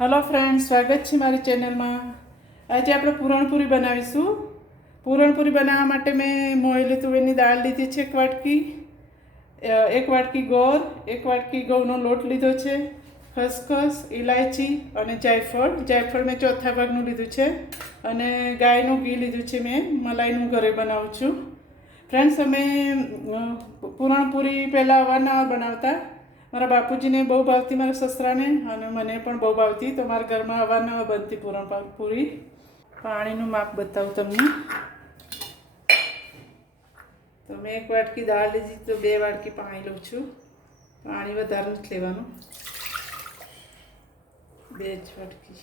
Hello friends, स्वागत है मारी चेनल में। आज आप पूरणपूरी बनावीशू। पूरणपूरी बनावा माटे मैं मोयली तुवेरनी दाळ लीधी छे एक वाटकी गोળ, एक वाटकी घઉંનો લોટ લીધો છે, ખસખસ, ઇલાયચી અને જાયફળ મેં ચોથા ભાગનું લીધું છે અને ગાયનું ઘી લીધું છે। મેં મલાઈનું ઘરે બનાવું છું। ફ્રેન્ડ્સ, અમે પૂરણપૂરી પહેલાં અવારનવાર બનાવતા। મારા બાપુજીને બહુ ભાવતી, મારા સસરાને અને મને પણ બહુ ભાવતી, તો મારા ઘરમાં અવારનવાર બનતી પૂરણપૂરી। પાણીનું માપ બતાવું તમને। તો મેં એક વાટકી દાળ લીધી, તો 2 વાટકી પાણી લઉં છું। પાણી વધારે નથી લેવાનું, 2 જ વાટકી।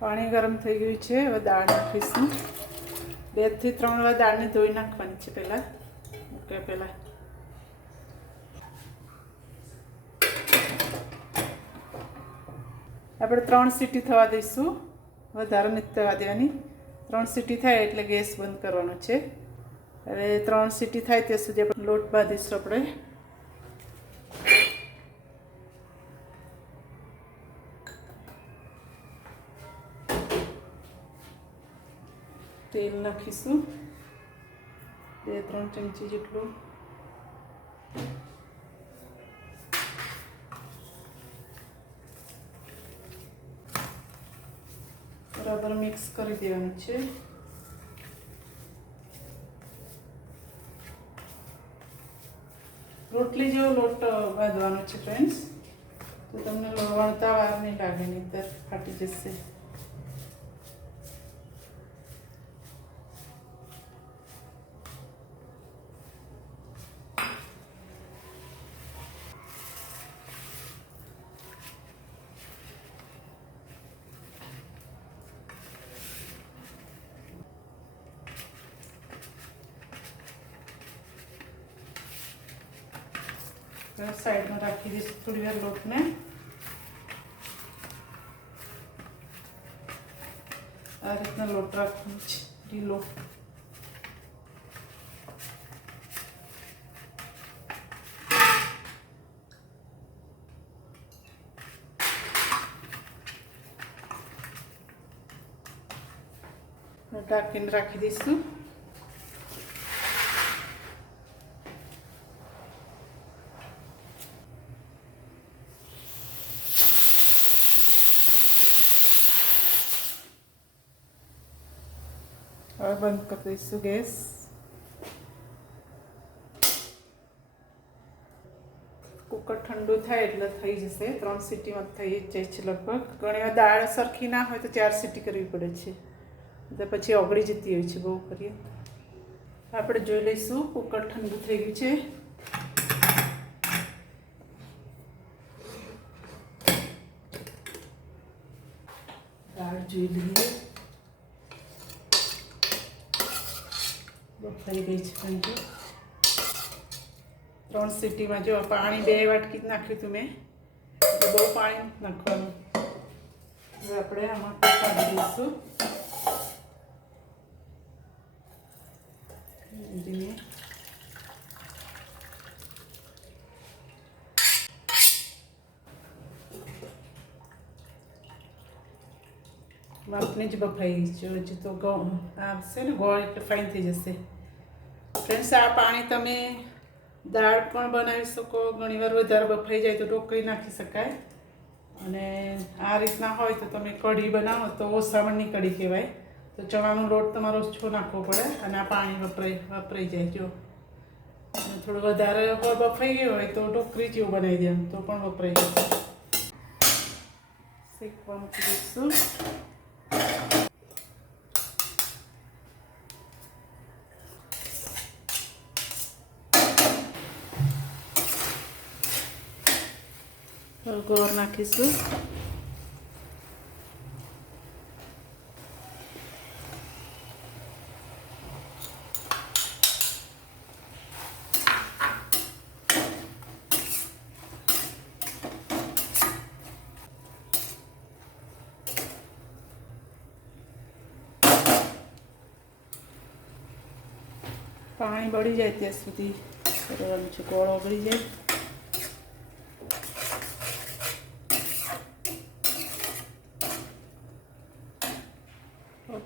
પાણી ગરમ થઈ ગયું છે, હવે દાળ નાખીશું। 2 થી 3 વાર દાળને ધોઈ નાખવાની છે પહેલાં મૂક્યા પહેલાં। આપણે 3 સીટી થવા દઈશું, વધારે નથી થવા દેવાની। 3 સીટી થાય એટલે ગેસ બંધ કરવાનો છે। હવે 3 સીટી થાય ત્યાં સુધી આપણે લોટ બાંધીશું। આપણે તેલ નાખીશું, 2-3 ચમચી જેટલું। બરાબર મિક્સ કરી દેવાનું છે। રોટલી જેવો લોટ બાંધવાનો છે ફ્રેન્ડ્સ, તો તમને વણતા વાર નહીં લાગે, નહીંતર ફાટી જશે। साइड में राखी दीश थोड़ी वार लोट ने। आ रीतना लोट राखવાનો છે ઢીલો। ઢાંકીને રાખી દઈશું। હવે બંધ કરી દઈશું ગેસ। કુકર ઠંડુ થાય એટલે થઈ જશે। 3 સીટીમાં થઈ જ જાય છે લગભગ। ઘણીવાર દાળ સરખી ના હોય તો 4 સીટી કરવી પડે છે, તો પછી ઓગળી જતી હોય છે બહુ કરીએ। આપણે જોઈ લઈશું કુકર ઠંડુ થઈ ગયું છે। દાળ જોઈ લઈએ, થઈ ગઈ છે ઠંડી। 3 સીટીમાં જો પાણી 2 વાટકી જ નાખ્યું હતું મેં, એટલે બહુ પાણી નાખવાનું। હવે આપણે આમાં કાઢી દઈશું ધીમે। માપને જ બફાઈ છે, હજી તો ઘઉં આવશે ને ગોળ એટલે ફાઇન થઈ જશે। ફ્રેન્ડ્સ, આ પાણી તમે દાળ પણ બનાવી શકો, ઘણીવાર વધારે બફાઈ જાય તો ઢોકળી નાખી શકાય, અને આ રીતના હોય તો તમે કઢી બનાવો તો ઓસામણની કઢી કહેવાય। તો ચણાનો લોટ તમારો ઓછો નાખવો પડે અને આ પાણી વપરાઈ જાય। જો થોડું વધારે બફાઈ ગયું હોય તો ઢોકળી જેવું બનાવી દેવાનું, તો પણ વપરાઈ જશે। શેકવા મૂકી દઈશું। ગોળ નાખીશું। પાણી બળી જાય ત્યાં સુધી કરવાનું છે, ગોળ ઓગળી જાય.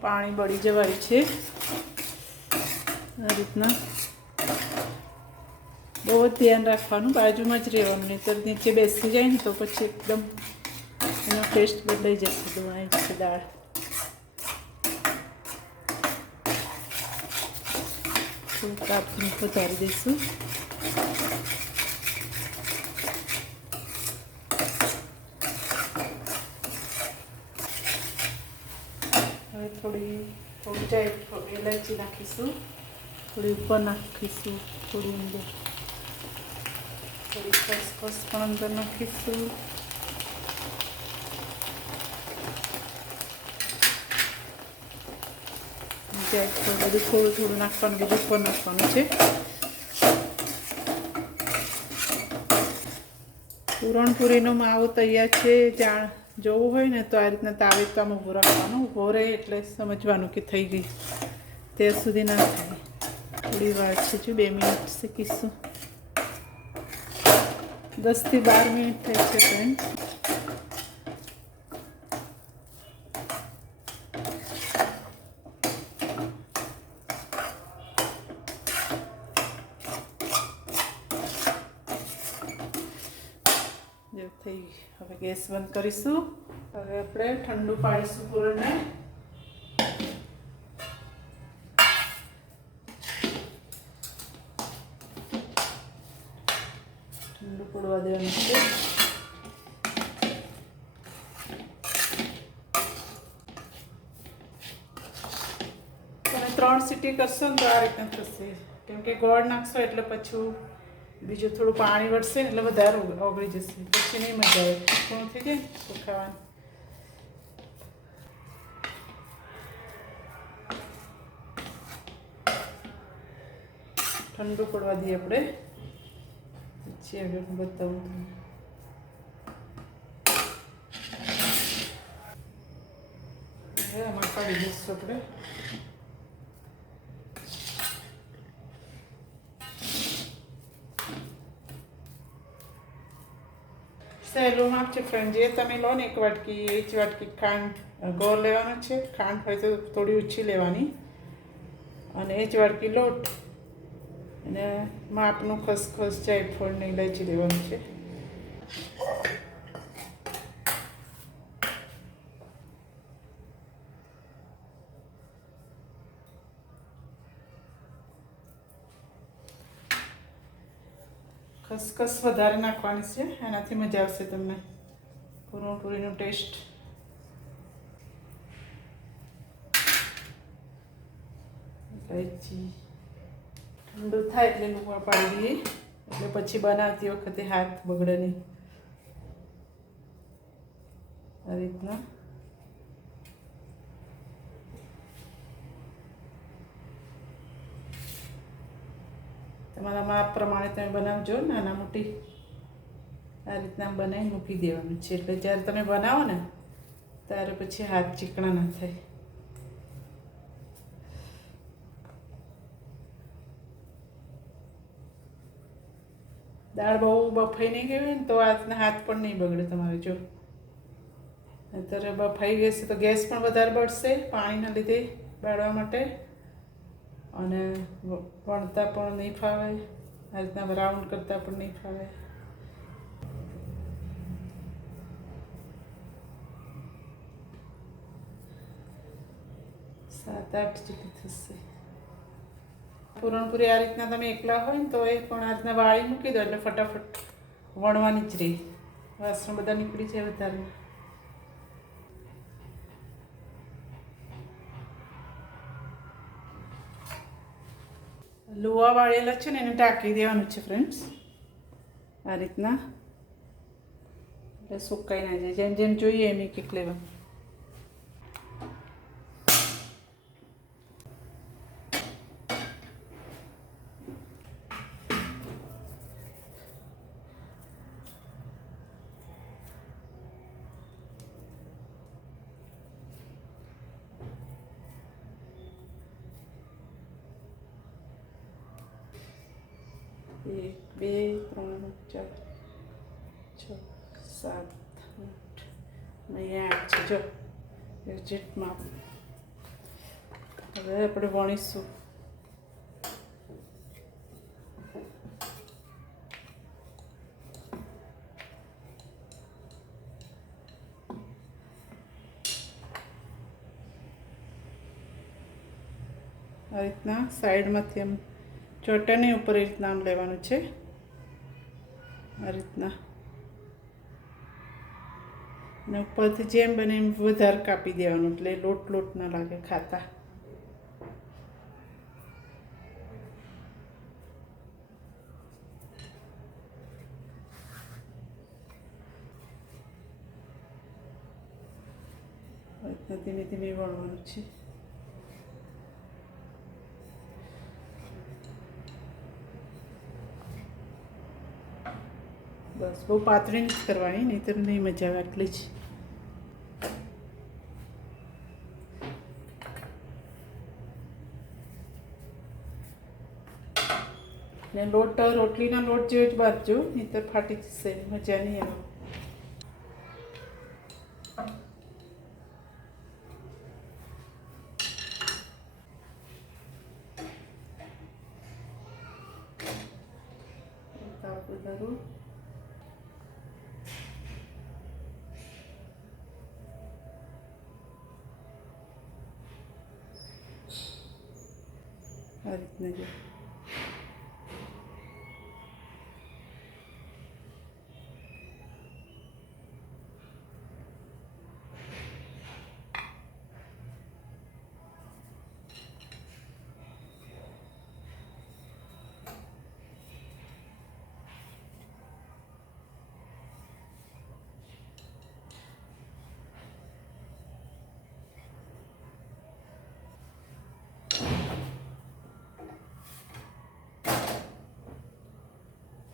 પાણી બળી જવાય છે આ રીતના. બહુ જ ધ્યાન રાખવાનું, બાજુમાં જ રહેવાનું, નહીં તો નીચે બેસી જાય ને તો પછી એકદમ એનો ટેસ્ટ બદલાઈ જશે. ધોવાઈ જશે દાળ. થોડું કાપીને વધારી દઈશું. હવે થોડી ઇલાયચી નાખીશું, થોડી ઉપર નાખીશું, થોડી અંદર થોડી ખસખસ પણ અંદર નાખીશું. બધું થોડું થોડું નાખવાનું, બીજું ઉપર નાખવાનું છે. પૂરણપૂરીનો માવો તૈયાર છે. જાણ જોવું હોય ને તો આ રીતના તાવેકામાં ઊભું રાખવાનું, ઊભો રહે એટલે સમજવાનું કે થઈ ગઈ. ત્યાં સુધી ના થાય. થોડી વાર છે, જો 2 મિનિટ શીખીશું. 10 થી 12 મિનિટ થાય છે ફ્રેન્ડ. થઈ. હવે ગેસ બંધ કરીશું. હવે આપણે ઠંડુ પાડીશું પૂરણને. ઠંડુ પડવા દેવાનું છે. તમે 3 સીટી કરશો ને તો આ રીતના થશે, કેમ કે ગોળ નાખશો એટલે પછી બીજું થોડું પાણી વળશે ને એટલે વધારે ઓગળી જશે, પછી નહીં મજા આવે. શું થઈ જાય તો ખાવાનું. ઠંડુ પડવા દઈએ આપણે, પછી હવે હું બતાવું તમને. હવે આમાં કાઢી દઈશું આપણે. સહેલું માપ છે ફ્રેન્ડ. જે તમે લો ને 1 વાટકી, 1 વાટકી ખાંડ ગોળ લેવાનો છે. ખાંડ હોય તો થોડી ઓછી લેવાની, અને 1 વાટકી લોટ, અને માપનું ખસખસ, જાયફળ ને ઇલાયચી લેવાનું છે. ખસખસ વધારે નાખવાની છે, એનાથી મજા આવશે તમને પૂરણપૂરીનો ટેસ્ટ. ઇલાયચી ઠંડુ થાય એટલે લૂણ પાડી દઈએ, એટલે પછી બનાવતી વખતે હાથ બગડે નહીં. આ રીતના તમારા માપ પ્રમાણે તમે બનાવજો. નાના મોટી આ રીતના બનાવી મૂકી દેવાનું છે, એટલે જ્યારે તમે બનાવો ને ત્યારે પછી હાથ ચીકણા ના થાય. દાળ બહુ બફાઈ નહીં ગઈ હોય ને તો હાથ પણ નહીં બગડે તમારે. જો અત્યારે બફાઈ ગઈ છે તો ગેસ પણ વધારે બળશે પાણીના લીધે બાળવા માટે, અને વણતા પણ નહીં ફાવે. આ રીતના રાઉન્ડ કરતા પણ નહીં ફાવે. સાત આઠ જેટલી થશે. પૂરણપૂરી આ રીતના તમે એકલા હોય ને તો એ પણ આ રીતના વાળી મૂકી દો એટલે ફટાફટ વણવાની જ રહી. વાસણ બધા નીકળી જાય વધારે. લુવા વાળેલા છે ને એને ઢાંકી દેવાનું છે ફ્રેન્ડ્સ, આ રીતના, એટલે સુકાઈ ના જાય. જેમ જેમ જોઈએ એમ એક એક લેવાનું. 1 2 3 4 6 7 8 અહીંયા 8 છે જો એક્ઝેક્ટ માપ. હવે આપણે વણીશું. આ રીતના સાઈડમાંથી આમ ચોટાની ઉપર એ રીતના આમ લેવાનું છે. આ રીતના અને ઉપરથી જેમ બને એમ વધારે કાપી દેવાનું એટલે લોટ લોટ ના લાગે ખાતા. ધીમે ધીમે વળવાનું છે. બસ બહુ પાતળી નથી કરવાની, નહીં તો નહીં મજા આવે આટલી જ. ને લોટ રોટલીના લોટ જેવો જ બાંધજો, નહીં તો ફાટી જશે, મજા નહીં આવે. વધારું આ રીતના જો.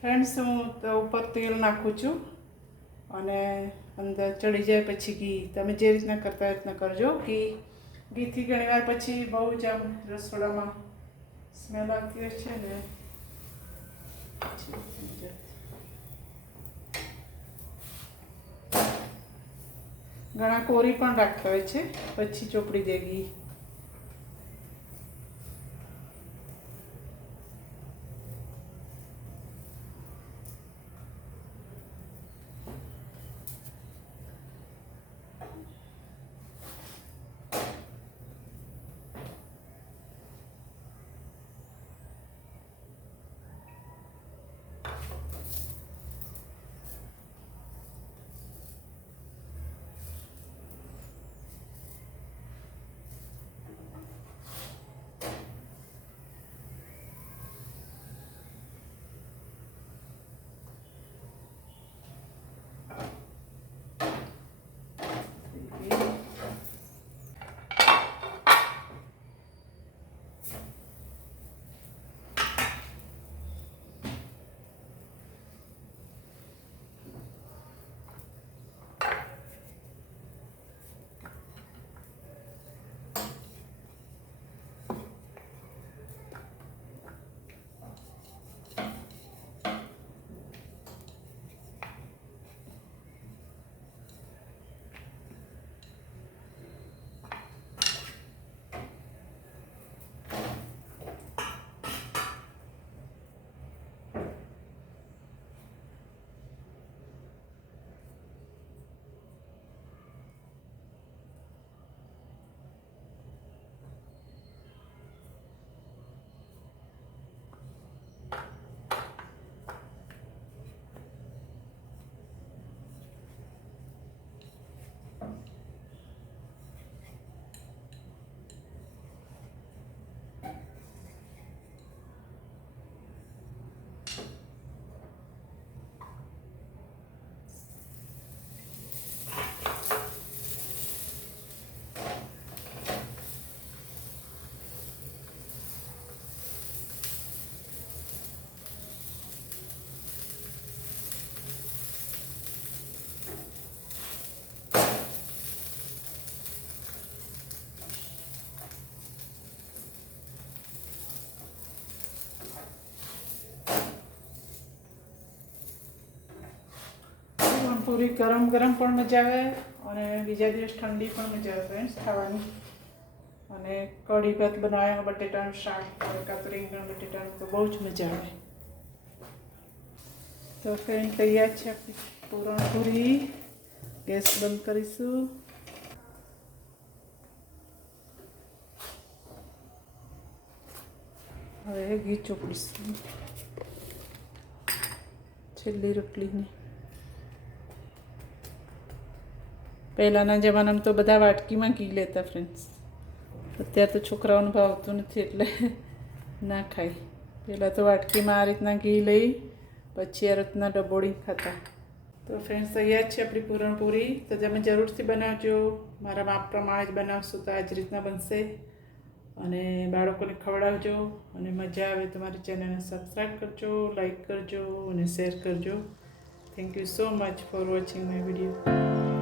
ફ્રેન્ડ્સ, હું તો ઉપર તેલ નાખું છું અને અંદર ચડી જાય પછી ઘી. તમે જે રીતના કરતા એ રીતના કરજો. ઘીથી ઘણીવાર પછી બહુ જ આમ રસોડામાં સ્મેલ આવતી હોય છે ને. ઘણા કોરી પણ રાખતા હોય છે, પછી ચોપડી દે ઘી. પૂરી ગરમ ગરમ પણ મજા આવે અને બીજા દિવસ ઠંડી પણ મજા આવે ફ્રેન્ડ્સ ખાવાની. અને કઢી ભાત બનાવ્યા, બટેટાનું શાક કાં તો રીંગણ બટેટાનું, તો બહુ જ મજા આવે. તો ફ્રેન્ડ તૈયાર છે આપણી પૂરણપૂરી. ગેસ બંધ કરીશું. હવે ઘી ચોપડીશું છેલ્લી રોટલીની. પહેલાંના જમાનામાં તો બધા વાટકીમાં ઘી લેતા ફ્રેન્ડ્સ. અત્યારે તો છોકરાઓને ભાવતું નથી એટલે ના ખાય. પહેલાં તો વાટકીમાં આ રીતના ઘી લઈ પછી આ રીતના ડબોળી ખાતા. તો ફ્રેન્ડ્સ તૈયાર છે આપણી પૂરણપૂરી. તો તમે જરૂરથી બનાવજો. મારા માપ પ્રમાણે જ બનાવશો તો આ જ રીતના બનશે. અને બાળકોને ખવડાવજો. અને મજા આવે તો મારી ચેનલને સબસ્ક્રાઈબ કરજો, લાઈક કરજો અને શેર કરજો. Thank you so much for watching my video.